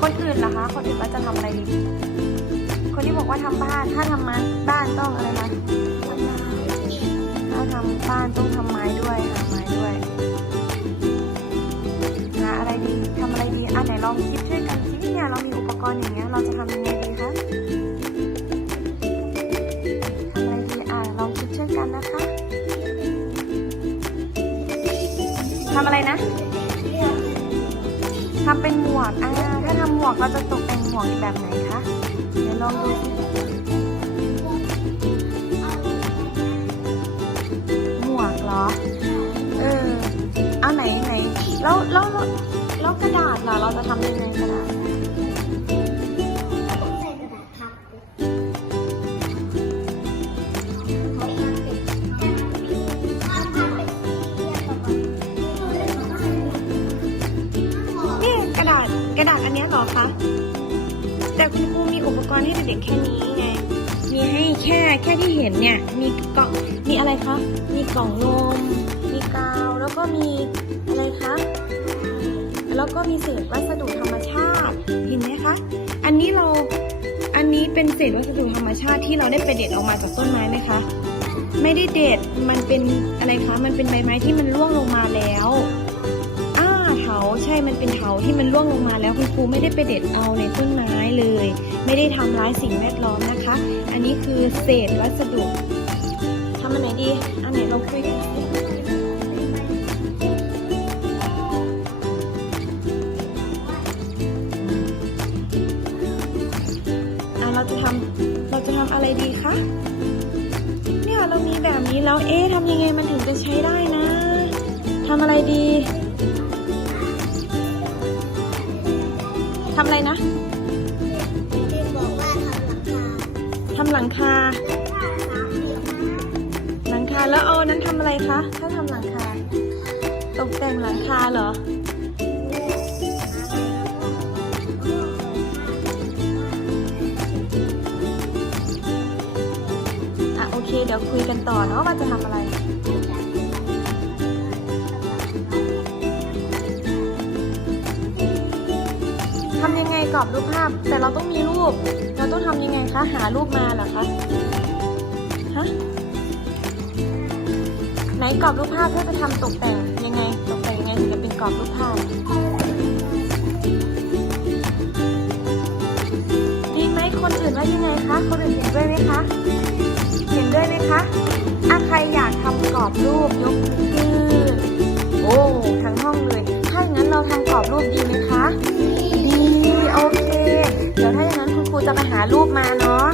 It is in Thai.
คนอื่นเหรอคะ คนทำอะไรดี คนที่บอกว่าทำบ้าน ถ้าทำมาบ้านต้องอะไรนะถ้าทำบ้านต้องทำไม้ด้วยหาไม้ด้วยหาอะไรดีทำอะไรดีอะไหนลองคิดช่วยกันสิเนี่ยเรามีอุปกรณ์อย่างเงี้ยเราจะทำยังไงดีคะทำอะไรดีอะลองคิดช่วยกันนะคะทำอะไรนะทำเป็นหมวกอ่า วก็จะตกเป็นห่วกแบบไหนคะเดี๋ยวลองดูหมวกเหรอ เออเอาไหนไหนแล้วแล้วแล้วแล้วกระดาษล่ะเราจะทำยังไงกระดาษ คุณครูมีอุปกรณ์ให้เด็กๆแค่นี้ไง มีให้แค่แค่ที่เห็นเนี่ย มีกล่อง มีอะไรคะ มีกล่องนม มีกาว แล้วก็มีอะไรคะ แล้วก็มีเศษวัสดุธรรมชาติ เห็นไหมคะ อันนี้เรา อันนี้เป็นเศษวัสดุธรรมชาติที่เราได้ไปเด็ดออกมาจากต้นไม้ไหมคะ ไม่ได้เด็ด มันเป็นอะไรคะ มันเป็นใบไม้ที่มันร่วงลงมาแล้ว ใช่มันเป็นเถาที่มันร่วงลงมาแล้วคุณครูไม่ได้ไปเด็ดเอาในต้นไม้เลย ไม่ได้ทำร้ายสิ่งแวดล้อมนะคะ อันนี้คือเศษวัสดุทำอันไหนดี อันไหนเราคุยกันสิเราจะทำเราจะทำอะไรดีคะ เนี่ยเรามีแบบนี้แล้วเอ๊ะทำยังไงมันถึงจะใช้ได้นะทำอะไรดี ทำอะไรนะทำหลังคา หลังคาแล้วเอาอันนั้นทำอะไรคะ ถ้าทำหลังคา ตกแต่งหลังคาเหรอ อะโอเค เดี๋ยวคุยกันต่อเนาะว่าจะทำอะไร กรอบรูปภาพ แต่เราต้องมีรูป เราต้องทำยังไงคะ หารูปมาเหรอคะ ฮะ ไหนกรอบรูปภาพถ้าจะทำตกแต่งยังไง ตกแต่งยังไงถึงจะเป็นกรอบรูปภาพดีไหมคนอื่นว่ายังไงคะ คนอื่นเห็นด้วยไหมคะ เห็นด้วยไหมคะอะใครอยากทำกรอบรูปยกมือูจะไปหารูปมาเนาะ